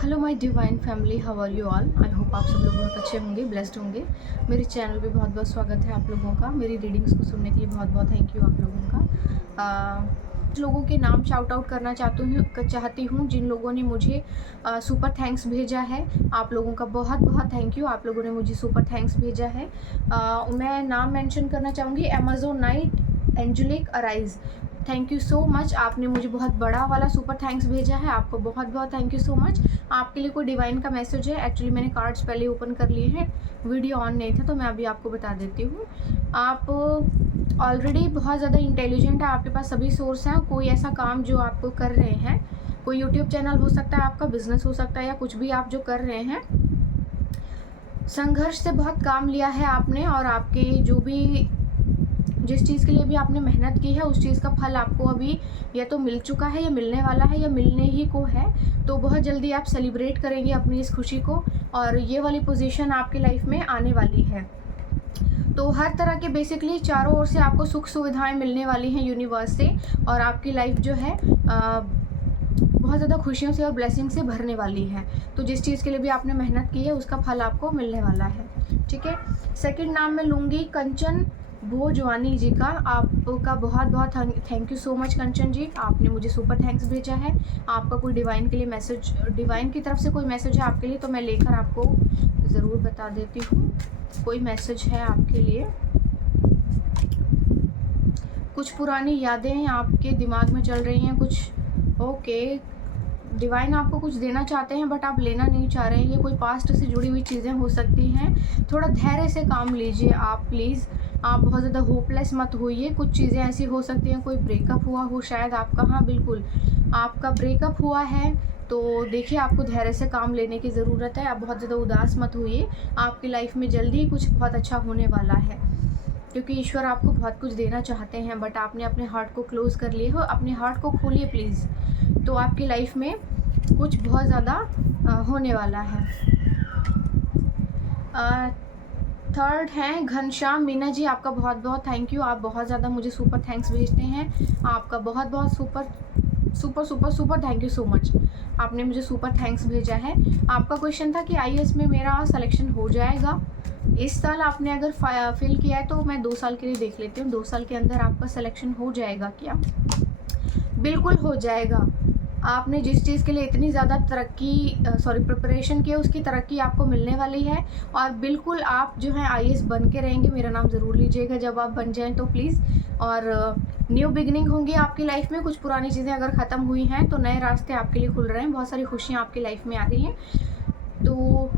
Hello my divine family, how are you all. I hope आप सब लोग बहुत अच्छे होंगे, ब्लेस्ड होंगे। मेरे चैनल पे बहुत बहुत स्वागत है आप लोगों का। मेरी रीडिंग्स को सुनने के लिए बहुत बहुत थैंक यू आप लोगों का। कुछ लोगों के नाम शाउट आउट करना चाहती हूँ जिन लोगों ने मुझे सुपर थैंक्स भेजा है। आप लोगों का बहुत बहुत थैंक यू, आप लोगों ने मुझे सुपर थैंक्स भेजा है। मैं नाम मेंशन करना चाहूँगी, Amazon night, angelic arise, thank you so much. आपने मुझे बहुत बड़ा वाला सुपर थैंक्स भेजा है, आपको बहुत बहुत थैंक यू सो मच। आपके लिए कोई डिवाइन का मैसेज है। एक्चुअली मैंने कार्ड्स पहले ओपन कर लिए हैं, वीडियो ऑन नहीं था तो मैं अभी आपको बता देती हूँ। आप ऑलरेडी बहुत ज़्यादा इंटेलिजेंट है, आपके पास सभी सोर्स हैं। कोई ऐसा काम जो आप कर रहे हैं, कोई यूट्यूब चैनल हो सकता है, आपका बिजनेस हो सकता है, या कुछ भी आप जो कर रहे हैं, संघर्ष से बहुत काम लिया है आपने, और आपके जो भी जिस चीज़ के लिए भी आपने मेहनत की है उस चीज़ का फल आपको अभी या तो मिल चुका है, या मिलने वाला है, या मिलने ही को है। तो बहुत जल्दी आप सेलिब्रेट करेंगे अपनी इस खुशी को, और ये वाली पोजीशन आपकी लाइफ में आने वाली है। तो हर तरह के बेसिकली चारों ओर से आपको सुख सुविधाएं मिलने वाली हैं यूनिवर्स से, और आपकी लाइफ जो है बहुत ज़्यादा खुशियों से और ब्लेसिंग से भरने वाली है। तो जिस चीज़ के लिए भी आपने मेहनत की है उसका फल आपको मिलने वाला है। ठीक है। सेकंड नाम मैं लूँगी कंचन भोजवानी जी का। आपका बहुत बहुत थैंक यू सो मच कंचन जी, आपने मुझे सुपर थैंक्स भेजा है। आपका कोई डिवाइन के लिए मैसेज, डिवाइन की तरफ से कोई मैसेज है आपके लिए, तो मैं लेकर आपको ज़रूर बता देती हूँ। कोई मैसेज है आपके लिए। कुछ पुरानी यादें आपके दिमाग में चल रही हैं, कुछ ओके। डिवाइन आपको कुछ देना चाहते हैं बट आप लेना नहीं चाह रहे हैं। ये कोई पास्ट से जुड़ी हुई चीज़ें हो सकती हैं। थोड़ा धैर्य से काम लीजिए आप प्लीज़। आप बहुत ज़्यादा होपलेस मत होइए। कुछ चीज़ें ऐसी हो सकती हैं, कोई ब्रेकअप हुआ हो शायद आपका। हाँ बिल्कुल, आपका ब्रेकअप हुआ है, तो देखिए आपको धैर्य से काम लेने की ज़रूरत है। आप बहुत ज़्यादा उदास मत होइए। आपकी लाइफ में जल्दी ही कुछ बहुत अच्छा होने वाला है, क्योंकि ईश्वर आपको बहुत कुछ देना चाहते हैं, बट आपने अपने हार्ट को क्लोज़ कर लिए हो। अपने हार्ट को खोलिए प्लीज़, तो आपकी लाइफ में कुछ बहुत ज़्यादा होने वाला है। थर्ड हैं घनश्याम मीना जी, आपका बहुत बहुत थैंक यू। आप बहुत ज़्यादा मुझे सुपर थैंक्स भेजते हैं, आपका बहुत बहुत super super super super thank you so much. आपने मुझे सुपर थैंक्स भेजा है। आपका क्वेश्चन था कि आईएएस में मेरा सिलेक्शन हो जाएगा इस साल। आपने अगर फिल किया है तो मैं 2 साल के लिए देख लेती हूँ, 2 साल के अंदर आपका सिलेक्शन हो जाएगा क्या? बिल्कुल हो जाएगा। आपने जिस चीज़ के लिए इतनी ज़्यादा प्रिपरेशन की है उसकी तरक्की आपको मिलने वाली है, और बिल्कुल आप जो है आईएएस बन के रहेंगे। मेरा नाम ज़रूर लीजिएगा जब आप बन जाएं तो प्लीज़। और न्यू बिगिनिंग होंगी आपकी लाइफ में। कुछ पुरानी चीज़ें अगर ख़त्म हुई हैं तो नए रास्ते आपके लिए खुल रहे हैं, बहुत सारी खुशियाँ आपकी लाइफ में आ रही हैं। तो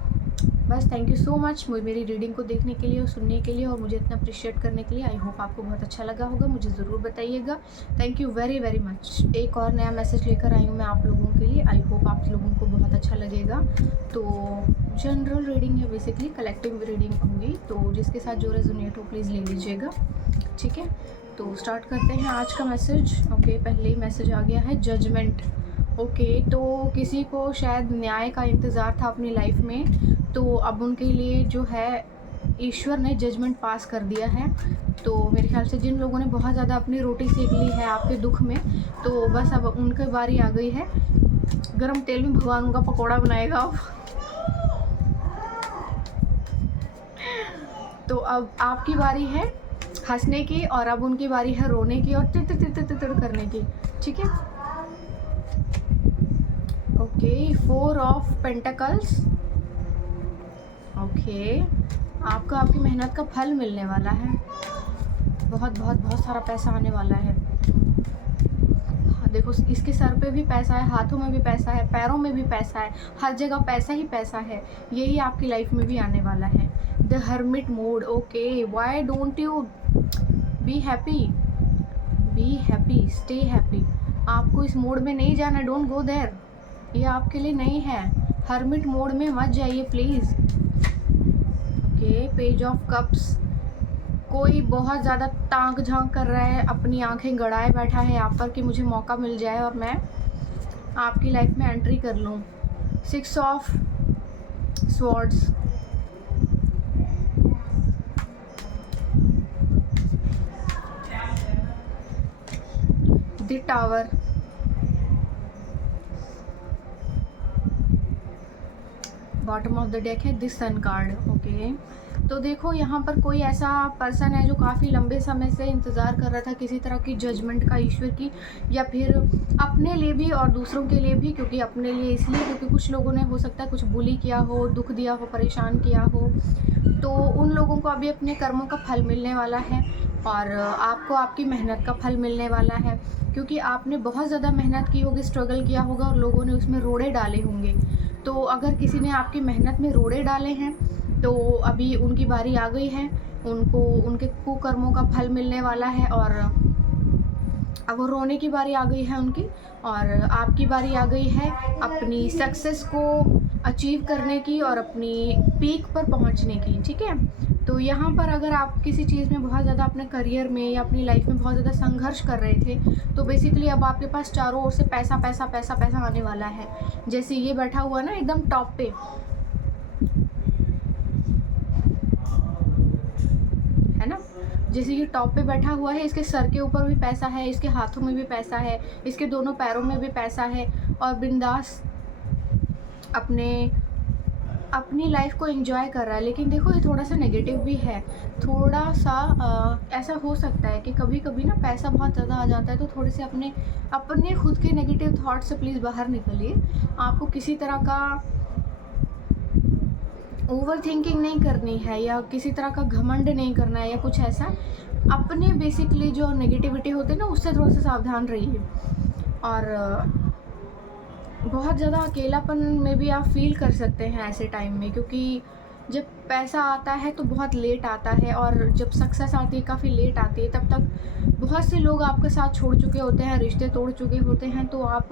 बस थैंक यू सो मच मेरी रीडिंग को देखने के लिए और सुनने के लिए, और मुझे इतना अप्रिशिएट करने के लिए। आई होप आपको बहुत अच्छा लगा होगा, मुझे ज़रूर बताइएगा। Thank you very very much. एक और नया मैसेज लेकर आई हूँ मैं आप लोगों के लिए। आई होप आप लोगों को बहुत अच्छा लगेगा। तो जनरल रीडिंग है, बेसिकली कलेक्टिव रीडिंग होंगी, तो जिसके साथ जो रेजोनेट हो प्लीज़ ले लीजिएगा। ठीक है, तो स्टार्ट करते हैं आज का मैसेज। ओके, पहले ही मैसेज आ गया है जजमेंट। ओके, तो किसी को शायद न्याय का इंतज़ार था अपनी लाइफ में, तो अब उनके लिए जो है ईश्वर ने जजमेंट पास कर दिया है। तो मेरे ख्याल से जिन लोगों ने बहुत ज़्यादा अपनी रोटी सेक ली है आपके दुख में, तो बस अब उनकी बारी आ गई है। गरम तेल में भगवान उनका पकौड़ा बनाएगा अब। तो अब आपकी बारी है हंसने की, और अब उनकी बारी है रोने की और तिड़ तिड़ तिड़ तिड़ तिड़ करने की। ठीक है। Okay, 4 of pentacles. ओके, आपको आपकी मेहनत का फल मिलने वाला है। बहुत बहुत बहुत सारा पैसा आने वाला है। हाँ, देखो इसके सर पे भी पैसा है, हाथों में भी पैसा है, पैरों में भी पैसा है, हर जगह पैसा ही पैसा है। यही आपकी लाइफ में भी आने वाला है। The hermit mode. Okay, why don't you be happy, be happy, stay happy. आपको इस मोड में नहीं जाना, डोंट गो देयर, ये आपके लिए नहीं है। हर्मिट मोड में मत जाइए please. Okay, page of cups. कोई बहुत ज़्यादा ताक झांक कर रहा है, अपनी आंखें गड़ाए बैठा है यहाँ पर कि मुझे मौका मिल जाए और मैं आपकी लाइफ में एंट्री कर लूँ। 6 of swords. The tower. Bottom of the deck है दिस सन कार्ड। ओके, तो देखो यहाँ पर कोई ऐसा पर्सन है जो काफ़ी लंबे समय से इंतज़ार कर रहा था किसी तरह की जजमेंट का, ईश्वर की, या फिर अपने लिए भी और दूसरों के लिए भी। क्योंकि अपने लिए इसलिए क्योंकि कुछ लोगों ने हो सकता है कुछ बुली किया हो, दुख दिया हो, परेशान किया हो, तो उन लोगों को अभी अपने कर्मों का फल मिलने वाला है और आपको आपकी मेहनत का फल मिलने वाला है। क्योंकि आपने बहुत ज़्यादा मेहनत की होगी, स्ट्रगल किया होगा और लोगों ने उसमें रोड़े डाले होंगे। तो अगर किसी ने आपकी मेहनत में रोड़े डाले हैं तो अभी उनकी बारी आ गई है, उनको उनके कुकर्मों का फल मिलने वाला है और अब वो रोने की बारी आ गई है उनकी, और आपकी बारी आ गई है अपनी सक्सेस को अचीव करने की और अपनी पीक पर पहुंचने की। ठीक है, तो यहाँ पर अगर आप किसी चीज़ में बहुत ज़्यादा अपने करियर में या अपनी लाइफ में बहुत ज़्यादा संघर्ष कर रहे थे, तो बेसिकली अब आपके पास चारों ओर से पैसा पैसा पैसा पैसा आने वाला है। जैसे ये बैठा हुआ ना एकदम टॉप पे, है ना, जैसे ये टॉप पे बैठा हुआ है, इसके सर के ऊपर भी पैसा है, इसके हाथों में भी पैसा है, इसके दोनों पैरों में भी पैसा है और बिंदास अपनी लाइफ को एंजॉय कर रहा है। लेकिन देखो ये थोड़ा सा नेगेटिव भी है, थोड़ा सा ऐसा हो सकता है कि कभी कभी ना पैसा बहुत ज़्यादा आ जाता है, तो थोड़े से अपने खुद के नेगेटिव थॉट से प्लीज़ बाहर निकलिए। आपको किसी तरह का ओवर थिंकिंग नहीं करनी है या किसी तरह का घमंड नहीं करना है या कुछ ऐसा। अपने बेसिकली जो नेगेटिविटी होते हैं ना उससे थोड़ा सा सावधान रहिए। और बहुत ज़्यादा अकेलापन में भी आप फील कर सकते हैं ऐसे टाइम में, क्योंकि जब पैसा आता है तो बहुत लेट आता है और जब सक्सेस आती है काफ़ी लेट आती है। तब तक बहुत से लोग आपके साथ छोड़ चुके होते हैं, रिश्ते तोड़ चुके होते हैं, तो आप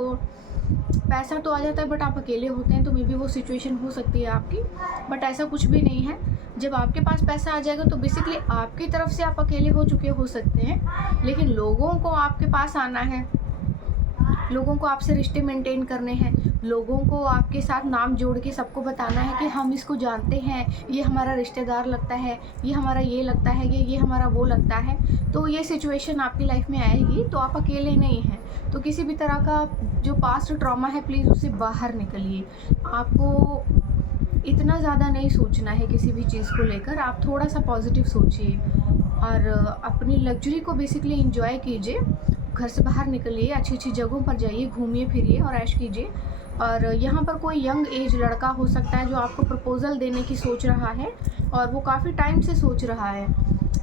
पैसा तो आ जाता है बट आप अकेले होते हैं, तो मे बी वो सिचुएशन हो सकती है आपकी। बट ऐसा कुछ भी नहीं है, जब आपके पास पैसा आ जाएगा तो बेसिकली आपकी तरफ से आप अकेले हो चुके हो सकते हैं, लेकिन लोगों को आपके पास आना है, लोगों को आपसे रिश्ते मेंटेन करने हैं, लोगों को आपके साथ नाम जोड़ के सबको बताना है कि हम इसको जानते हैं, ये हमारा रिश्तेदार लगता है, ये हमारा ये लगता है, ये हमारा वो लगता है। तो ये सिचुएशन आपकी लाइफ में आएगी, तो आप अकेले नहीं हैं। तो किसी भी तरह का जो पास्ट ट्रॉमा है प्लीज़ उससे बाहर निकलिए। आपको इतना ज़्यादा नहीं सोचना है किसी भी चीज़ को लेकर, आप थोड़ा सा पॉजिटिव सोचिए और अपनी लग्जरी को बेसिकली इंजॉय कीजिए। घर से बाहर निकलिए, अच्छी अच्छी जगहों पर जाइए, घूमिए फिरिए और ऐश कीजिए। और यहाँ पर कोई यंग एज लड़का हो सकता है जो आपको प्रपोज़ल देने की सोच रहा है और वो काफ़ी टाइम से सोच रहा है,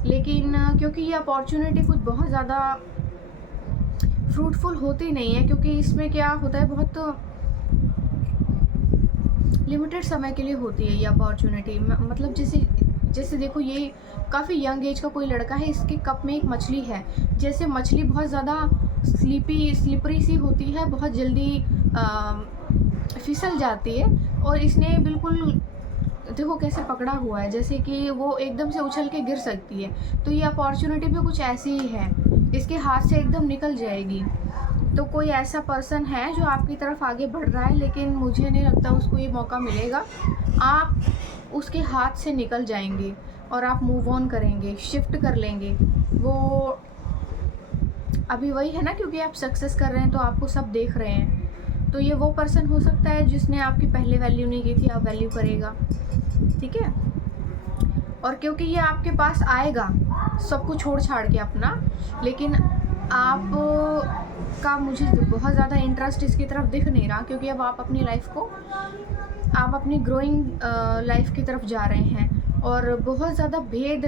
लेकिन क्योंकि ये अपॉर्चुनिटी कुछ बहुत ज़्यादा फ्रूटफुल होती नहीं है, क्योंकि इसमें क्या होता है बहुत लिमिटेड समय के लिए होती है ये अपॉर्चुनिटी। मतलब जैसे देखो ये काफ़ी यंग एज का कोई लड़का है, इसके कप में एक मछली है। जैसे मछली बहुत ज़्यादा स्लिपरी सी होती है, बहुत जल्दी फिसल जाती है, और इसने बिल्कुल देखो कैसे पकड़ा हुआ है, जैसे कि वो एकदम से उछल के गिर सकती है। तो ये अपॉर्चुनिटी भी कुछ ऐसी ही है, इसके हाथ से एकदम निकल जाएगी। तो कोई ऐसा पर्सन है जो आपकी तरफ आगे बढ़ रहा है, लेकिन मुझे नहीं लगता उसको ये मौका मिलेगा। आप उसके हाथ से निकल जाएंगे और आप मूव ऑन करेंगे, शिफ्ट कर लेंगे। वो अभी वही है ना, क्योंकि आप सक्सेस कर रहे हैं तो आपको सब देख रहे हैं। तो ये वो पर्सन हो सकता है जिसने आपकी पहले वैल्यू नहीं की थी, अब वैल्यू करेगा। ठीक है, और क्योंकि ये आपके पास आएगा सब कुछ छोड़ छाड़ के अपना, लेकिन आप का मुझे बहुत ज़्यादा इंटरेस्ट इसकी तरफ दिख नहीं रहा, क्योंकि अब आप अपनी लाइफ को आप अपनी ग्रोइंग लाइफ की तरफ जा रहे हैं और बहुत ज़्यादा भेद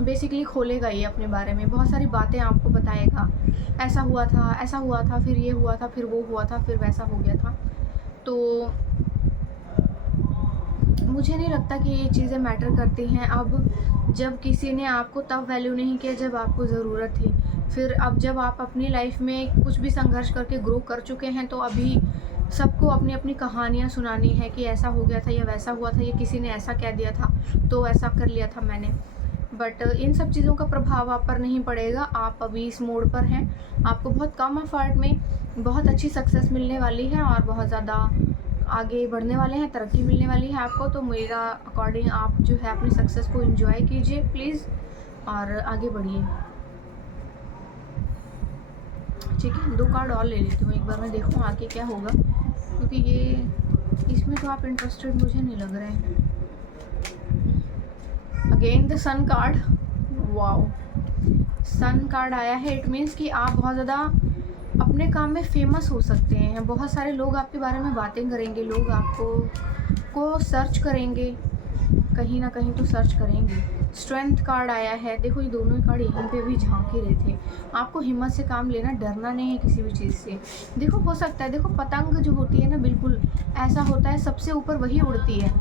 बेसिकली खोलेगा ये अपने बारे में, बहुत सारी बातें आपको बताएगा। ऐसा हुआ था, फिर ये हुआ था, फिर वो हुआ था, फिर वैसा हो गया था। तो मुझे नहीं लगता कि ये चीज़ें मैटर करती हैं। अब जब किसी ने आपको तब वैल्यू नहीं किया जब आपको ज़रूरत थी, फिर अब जब आप अपनी लाइफ में कुछ भी संघर्ष करके ग्रो कर चुके हैं, तो अभी सबको अपनी अपनी कहानियाँ सुनानी है कि ऐसा हो गया था या वैसा हुआ था, या किसी ने ऐसा कह दिया था तो ऐसा कर लिया था मैंने। बट इन सब चीज़ों का प्रभाव आप पर नहीं पड़ेगा। आप अभी इस मोड पर हैं, आपको बहुत कम एफर्ट में बहुत अच्छी सक्सेस मिलने वाली है और बहुत ज़्यादा आगे बढ़ने वाले हैं, तरक्की मिलने वाली है आपको। तो मेरा अकॉर्डिंग आप जो है अपनी सक्सेस को एंजॉय कीजिए प्लीज़ और आगे बढ़िए। ठीक है, 2 कार्ड और ले लेती हूँ, एक बार मैं देखूँ आगे क्या होगा, क्योंकि ये इसमें तो आप इंटरेस्टेड मुझे नहीं लग रहे हैं। Again the sun card, wow, sun card आया है। इट मीन्स कि आप बहुत ज़्यादा अपने काम में फेमस हो सकते हैं। बहुत सारे लोग आपके बारे में बातें करेंगे, लोग आपको सर्च करेंगे, कहीं ना कहीं तो सर्च करेंगे। स्ट्रेंथ कार्ड आया है। देखो ये दोनों ही कार्ड यहीं पे भी झांक ही रहे थे। आपको हिम्मत से काम लेना, डरना नहीं है किसी भी चीज़ से। देखो हो सकता है, देखो पतंग जो होती है ना, बिल्कुल ऐसा होता है, सबसे ऊपर वही उड़ती है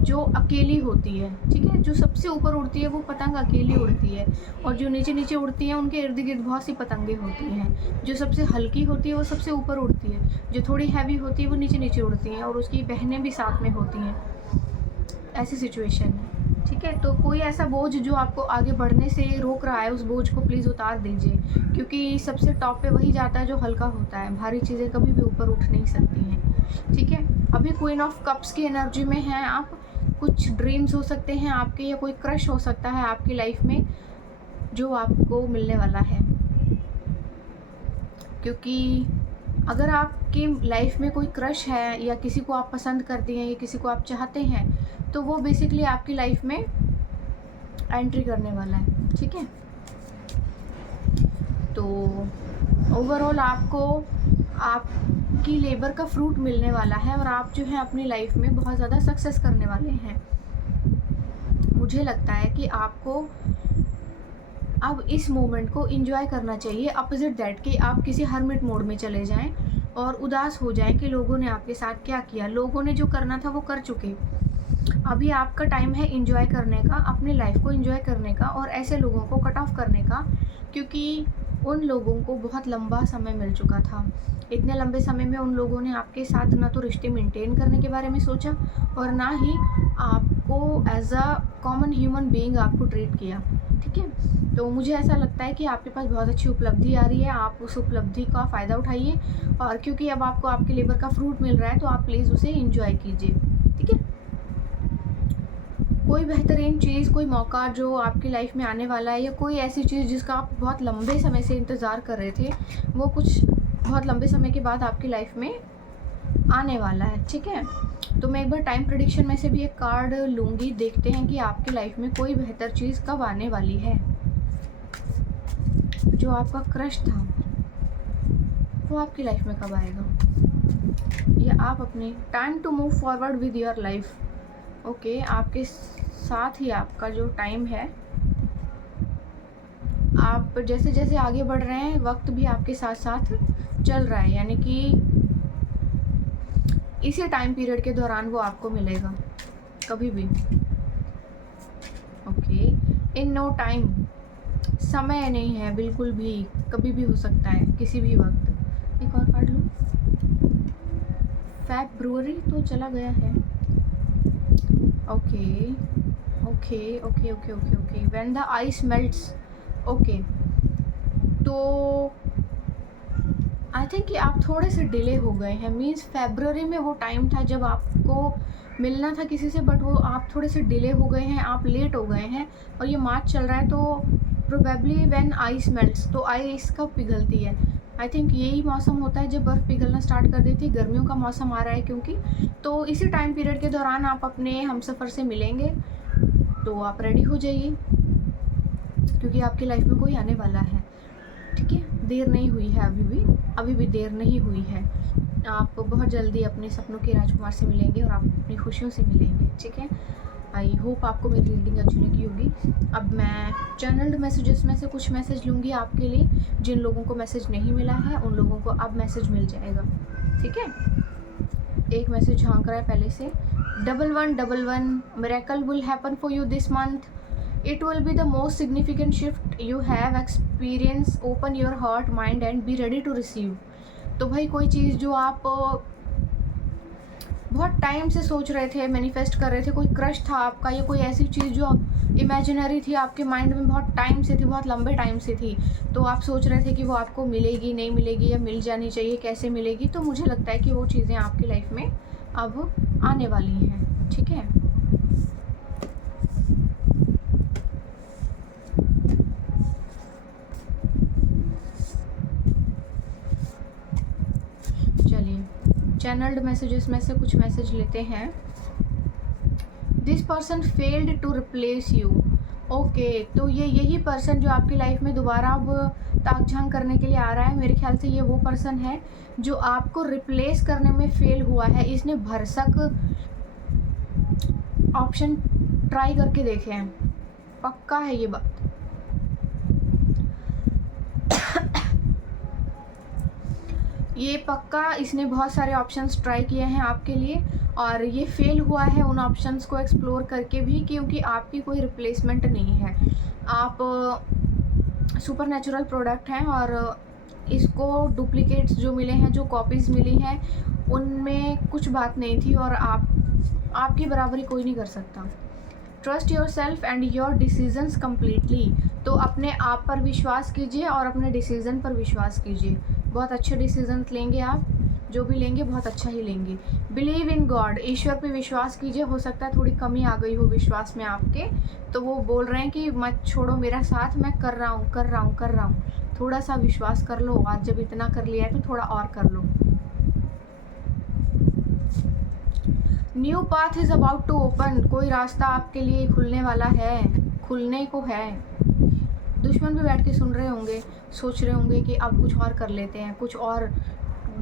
जो अकेली होती है, ठीक है। जो सबसे ऊपर उड़ती है वो पतंग अकेली उड़ती है, और जो नीचे नीचे उड़ती हैं उनके इर्द गिर्द बहुत सी पतंगें होती हैं। जो सबसे हल्की होती है वो सबसे ऊपर उड़ती है, जो थोड़ी हैवी होती है वो नीचे नीचे उड़ती हैं, और उसकी बहनें भी साथ में होती हैं। ऐसी सिचुएशन है, ठीक है। तो कोई ऐसा बोझ जो आपको आगे बढ़ने से रोक रहा है, उस बोझ को प्लीज़ उतार दीजिए, क्योंकि सबसे टॉप पे वही जाता है जो हल्का होता है। भारी चीज़ें कभी भी ऊपर उठ नहीं सकती हैं, ठीक है। अभी क्वीन ऑफ कप्स की एनर्जी में हैं आप। कुछ ड्रीम्स हो सकते हैं आपके, या कोई क्रश हो सकता है आपकी लाइफ में जो आपको मिलने वाला है, क्योंकि अगर आपकी लाइफ में कोई क्रश है, या किसी को आप पसंद करती हैं, या किसी को आप चाहते हैं, तो वो बेसिकली आपकी लाइफ में एंट्री करने वाला है, ठीक है। तो ओवरऑल आपको आपकी लेबर का फ्रूट मिलने वाला है, और आप जो है अपनी लाइफ में बहुत ज़्यादा सक्सेस करने वाले हैं। मुझे लगता है कि आपको अब इस मोमेंट को एंजॉय करना चाहिए, अपोजिट दैट कि आप किसी हरमिट मोड में चले जाएं और उदास हो जाएं कि लोगों ने आपके साथ क्या किया। लोगों ने जो करना था वो कर चुके। अभी आपका टाइम है एंजॉय करने का, अपनी लाइफ को एंजॉय करने का, और ऐसे लोगों को कट ऑफ करने का, क्योंकि उन लोगों को बहुत लंबा समय मिल चुका था। इतने लंबे समय में उन लोगों ने आपके साथ ना तो रिश्ते मेंटेन करने के बारे में सोचा, और ना ही आपको as a common human being आपको ट्रीट किया, ठीक है। तो मुझे ऐसा लगता है कि आपके पास बहुत अच्छी उपलब्धि आ रही है, आप उस उपलब्धि का फ़ायदा उठाइए, और क्योंकि अब आपको आपके लेबर का फ्रूट मिल रहा है, तो आप प्लीज़ उसे इंजॉय कीजिए, ठीक है। कोई बेहतरीन चीज़, कोई मौका जो आपकी लाइफ में आने वाला है, या कोई ऐसी चीज़ जिसका आप बहुत लंबे समय से इंतज़ार कर रहे थे, वो कुछ बहुत लंबे समय के बाद आपकी लाइफ में आने वाला है, ठीक है। तो मैं एक बार टाइम प्रेडिक्शन में से भी एक कार्ड लूँगी, देखते हैं कि आपकी लाइफ में कोई बेहतर चीज़ कब आने वाली है। जो आपका क्रश था वो आपकी लाइफ में कब आएगा, या आप अपनी time to move forward with your life. Okay, आपके साथ ही आपका जो टाइम है, आप जैसे जैसे आगे बढ़ रहे हैं, वक्त भी आपके साथ साथ चल रहा है, यानी कि इसी टाइम पीरियड के दौरान वो आपको मिलेगा कभी भी। ओके, इन नो टाइम, समय नहीं है बिल्कुल भी, कभी भी हो सकता है, किसी भी वक्त। एक और कार्ड लूँ, फरवरी तो चला गया है। Okay okay okay okay okay okay, when the ice melts. Okay, तो आई थिंक कि आप थोड़े से डिले हो गए हैं। मीन्स फरवरी में वो टाइम था जब आपको मिलना था किसी से, बट वो आप थोड़े से डिले हो गए हैं, आप लेट हो गए हैं। और ये मार्च चल रहा है, तो प्रोबेबली व्हेन आइस मेल्ट्स, तो आइस कब पिघलती है? आई थिंक यही मौसम होता है जब बर्फ़ पिघलना स्टार्ट कर देती है। गर्मियों का मौसम आ रहा है क्योंकि, तो इसी टाइम पीरियड के दौरान आप अपने हमसफ़र से मिलेंगे। तो आप रेडी हो जाइए, क्योंकि आपकी लाइफ में कोई आने वाला है, ठीक है। देर नहीं हुई है, अभी भी देर नहीं हुई है। आप बहुत जल्दी अपने सपनों के राजकुमार से मिलेंगे, और आप अपनी खुशियों से मिलेंगे, ठीक है। आई होप आपको मेरी रीडिंग अच्छी लगी होगी। अब मैं चैनल्ड मैसेजेस में से कुछ मैसेज लूँगी आपके लिए। जिन लोगों को मैसेज नहीं मिला है उन लोगों को अब मैसेज मिल जाएगा, ठीक है। एक मैसेज झांक रहा है पहले से, 1111 miracle will happen for you this month. It will be the most significant shift you have experienced. Open your heart, mind and be ready to receive. तो भाई कोई चीज़ जो आप बहुत टाइम से सोच रहे थे, मैनिफेस्ट कर रहे थे, कोई क्रश था आपका, या कोई ऐसी चीज़ जो इमेजिनरी थी आपके माइंड में, बहुत टाइम से थी, बहुत लंबे टाइम से थी, तो आप सोच रहे थे कि वो आपको मिलेगी, नहीं मिलेगी, या मिल जानी चाहिए, कैसे मिलेगी। तो मुझे लगता है कि वो चीज़ें आपकी लाइफ में अब आने वाली हैं, ठीक है। चैनल्ड मैसेजेस में से कुछ मैसेज लेते हैं। This person failed to replace you. Okay, तो ये यही पर्सन जो आपकी लाइफ में दोबारा अब ताक-झांक करने के लिए आ रहा है, मेरे ख्याल से ये वो पर्सन है जो आपको रिप्लेस करने में फेल हुआ है। इसने भरसक ऑप्शन ट्राई करके देखे हैं, पक्का है ये बात। ये पक्का इसने बहुत सारे ऑप्शंस ट्राई किए हैं आपके लिए और ये फेल हुआ है उन ऑप्शंस को एक्सप्लोर करके भी, क्योंकि आपकी कोई रिप्लेसमेंट नहीं है। आप सुपर नेचुरल प्रोडक्ट हैं और इसको डुप्लीकेट्स जो मिले हैं, जो कॉपीज़ मिली हैं, उनमें कुछ बात नहीं थी और आपकी बराबरी कोई नहीं कर सकता। Trust your self and your decisions completely. तो अपने आप पर विश्वास कीजिए और अपने डिसीज़न पर विश्वास कीजिए। बहुत अच्छे डिसीजंस लेंगे आप, जो भी लेंगे बहुत अच्छा ही लेंगे। बिलीव इन गॉड, ईश्वर पे विश्वास कीजिए। हो सकता है थोड़ी कमी आ गई हो विश्वास में आपके, तो वो बोल रहे हैं कि मत छोड़ो मेरा साथ, मैं कर रहा हूँ। थोड़ा सा विश्वास कर लो, आज जब इतना कर लिया है तो थोड़ा और कर लो। New path is about to open, कोई रास्ता आपके लिए खुलने वाला है, खुलने को है। दुश्मन भी बैठ के सुन रहे होंगे, सोच रहे होंगे कि अब कुछ और कर लेते हैं, कुछ और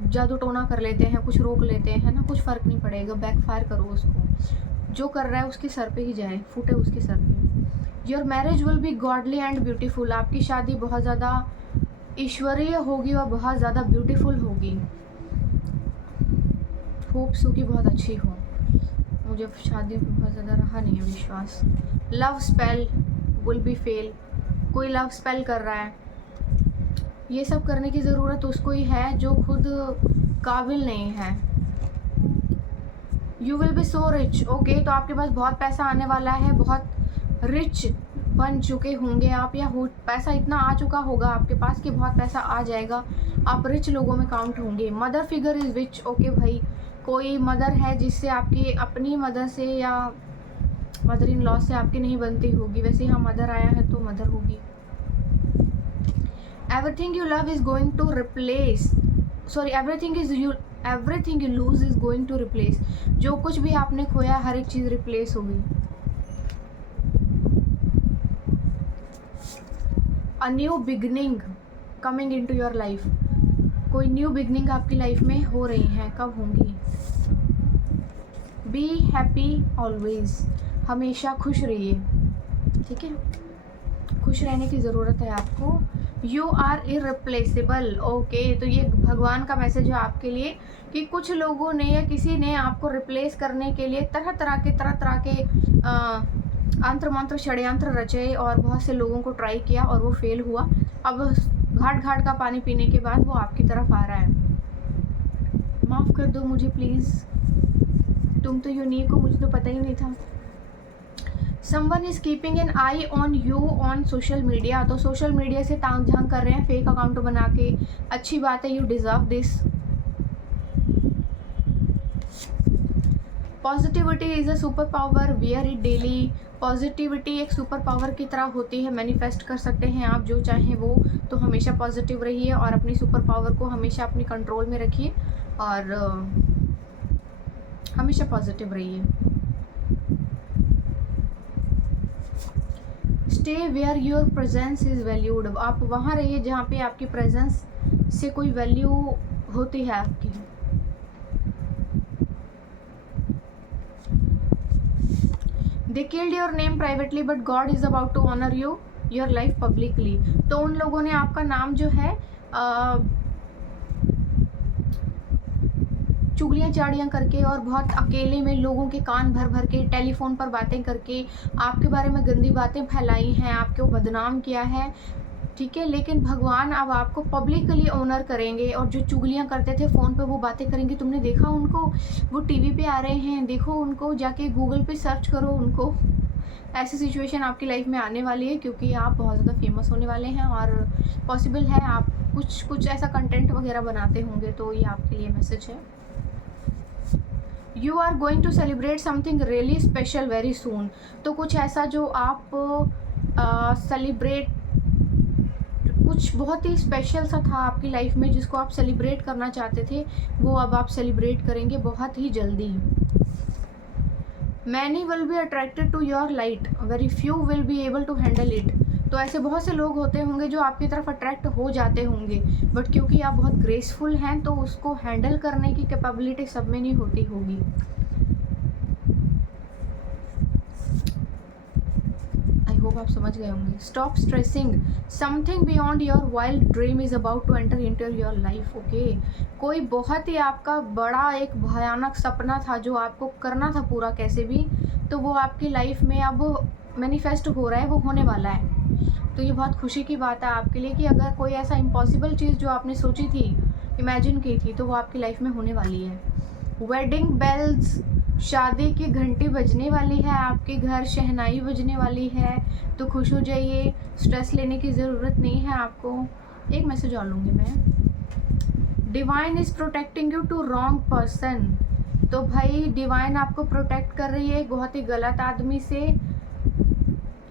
जादू टोना कर लेते हैं, कुछ रोक लेते हैं ना, कुछ फ़र्क नहीं पड़ेगा, बैकफायर करो उसको। जो कर रहा है उसके सर पे ही जाए, फूटे उसके सर पे। Your marriage will be godly and beautiful, आपकी शादी बहुत ज़्यादा ईश्वरीय होगी और बहुत ज़्यादा ब्यूटीफुल होगी। होप सो की बहुत अच्छी हो। मुझे शादी में बहुत ज़्यादा रहा नहीं है विश्वास। Love spell will be fail, कोई लव स्पेल कर रहा है। ये सब करने की ज़रूरत उसको ही है जो खुद काबिल नहीं है। You will be so rich, okay, तो आपके पास बहुत पैसा आने वाला है, बहुत रिच बन चुके होंगे आप, या पैसा इतना आ चुका होगा आपके पास कि बहुत पैसा आ जाएगा, आप रिच लोगों में काउंट होंगे। Mother figure is which, okay भाई, कोई मदर है जिससे आपकी अपनी मदर से या मदर इन लॉ से आपकी नहीं बनती होगी, वैसे यहाँ मदर आया है तो मदर होगी। Everything you love is going to replace, sorry, everything you lose is going to replace। जो कुछ भी आपने खोया हर एक चीज़ रिप्लेस होगी। A new beginning coming into your life, कोई न्यू बिगनिंग आपकी लाइफ में हो रही हैं, कब होंगी। बी हैप्पी ऑलवेज, हमेशा खुश रहिए, ठीक है, खुश रहने की ज़रूरत है आपको। यू आर इररिप्लेसेबल, ओके, तो ये भगवान का मैसेज है आपके लिए कि कुछ लोगों ने या किसी ने आपको रिप्लेस करने के लिए तरह तरह के अंतर मंत्र षड्यंत्र रचे और बहुत से लोगों को ट्राई किया और वो फेल हुआ। अब घाट का पानी पीने के बाद वो आपकी तरफ आ रहा है। माफ़ कर दो मुझे प्लीज़, तुम तो यूनिक हो, मुझे तो पता ही नहीं था। Someone is keeping an I on you on social media, तो सोशल मीडिया से ताक झांक कर रहे हैं फेक अकाउंट बना के, अच्छी बात है, you deserve this. Positivity is a super power, wear it daily, positivity एक सुपर पावर की तरह होती है, मैनिफेस्ट कर सकते हैं आप जो चाहें वो, तो हमेशा पॉजिटिव रहिए और अपनी सुपर पावर को हमेशा अपनी कंट्रोल में रखिए और हमेशा पॉजिटिव रहिए। Stay where your presence is valued, आप वहाँ रहिए जहाँ पे आपकी प्रेजेंस से कोई वैल्यू होती है आपकी। They killed your name privately but God is about to honour you your life publicly, तो उन लोगों ने आपका नाम जो है चुगलियाँ चाड़ियाँ करके और बहुत अकेले में लोगों के कान भर भर के टेलीफोन पर बातें करके आपके बारे में गंदी बातें फैलाई हैं, आपको बदनाम किया है, ठीक है, लेकिन भगवान अब आपको पब्लिकली ऑनर करेंगे और जो चुगलियाँ करते थे फ़ोन पे वो बातें करेंगे। तुमने देखा उनको, वो टीवी पे आ रहे हैं, देखो उनको, जाके गूगल पे सर्च करो उनको। ऐसी सिचुएशन आपकी लाइफ में आने वाली है क्योंकि आप बहुत ज़्यादा फेमस होने वाले हैं और पॉसिबल है आप कुछ ऐसा कंटेंट वगैरह बनाते होंगे, तो ये आपके लिए मैसेज है। You are going to celebrate something really special very soon, तो कुछ ऐसा जो आप सेलिब्रेट कुछ बहुत ही स्पेशल सा था आपकी लाइफ में जिसको आप सेलिब्रेट करना चाहते थे, वो अब आप सेलिब्रेट करेंगे बहुत ही जल्दी। Many will be attracted to your light, very few will be able to handle it. तो ऐसे बहुत से लोग होते होंगे जो आपकी तरफ अट्रैक्ट हो जाते होंगे, बट क्योंकि आप बहुत ग्रेसफुल हैं तो उसको हैंडल करने की कैपेबिलिटी सब में नहीं होती होगी। आई होप आप समझ गए होंगे। Stop stressing, something beyond your wild dream is about to enter into your life. Okay, कोई बहुत ही आपका बड़ा एक भयानक सपना था जो आपको करना था पूरा कैसे भी, तो वो आपकी लाइफ में अब मैनिफेस्ट हो रहा है, वो होने वाला है। तो ये बहुत खुशी की बात है आपके लिए कि अगर कोई ऐसा इम्पॉसिबल चीज़ जो आपने सोची थी, इमेजिन की थी, तो वो आपकी लाइफ में होने वाली है। वेडिंग बेल्स, शादी की घंटी बजने वाली है, आपके घर शहनाई बजने वाली है, तो खुश हो जाइए, स्ट्रेस लेने की ज़रूरत नहीं है आपको। एक मैसेज और लूँगी मैं। Divine is protecting you to wrong person. तो भाई डिवाइन आपको प्रोटेक्ट कर रही है एक बहुत ही गलत आदमी से।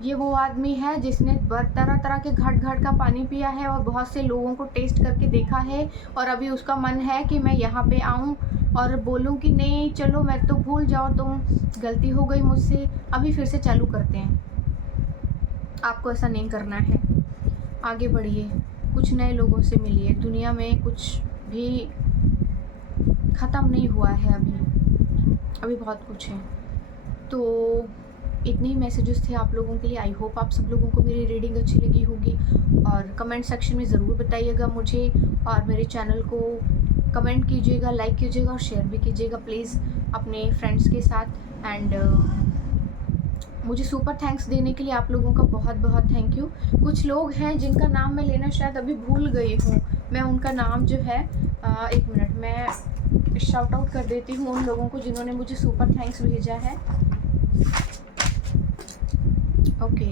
ये वो आदमी है जिसने तरह तरह के घाट घाट का पानी पिया है और बहुत से लोगों को टेस्ट करके देखा है, और अभी उसका मन है कि मैं यहाँ पे आऊँ और बोलूँ कि नहीं चलो मैं तो भूल जाओ, तुम गलती हो गई मुझसे, अभी फिर से चालू करते हैं। आपको ऐसा नहीं करना है, आगे बढ़िए, कुछ नए लोगों से मिलिए। दुनिया में कुछ भी ख़त्म नहीं हुआ है, अभी बहुत कुछ है। तो इतने ही मैसेजेस थे आप लोगों के लिए। आई होप आप सब लोगों को मेरी रीडिंग अच्छी लगी होगी, और कमेंट सेक्शन में ज़रूर बताइएगा मुझे, और मेरे चैनल को कमेंट कीजिएगा, लाइक कीजिएगा और शेयर भी कीजिएगा प्लीज़ अपने फ्रेंड्स के साथ। एंड मुझे सुपर थैंक्स देने के लिए आप लोगों का बहुत बहुत थैंक यू। कुछ लोग हैं जिनका नाम मैं लेना शायद अभी भूल गई हूँ, मैं उनका नाम जो है एक मिनट मैं शाउट आउट कर देती हूँ उन लोगों को जिन्होंने मुझे सुपर थैंक्स भेजा है। ओके,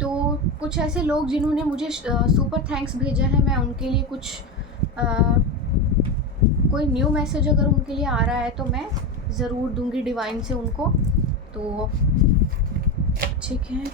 तो कुछ ऐसे लोग जिन्होंने मुझे सुपर थैंक्स भेजा है, मैं उनके लिए कुछ कोई न्यू मैसेज अगर उनके लिए आ रहा है तो मैं ज़रूर दूंगी डिवाइन से उनको। तो ठीक है।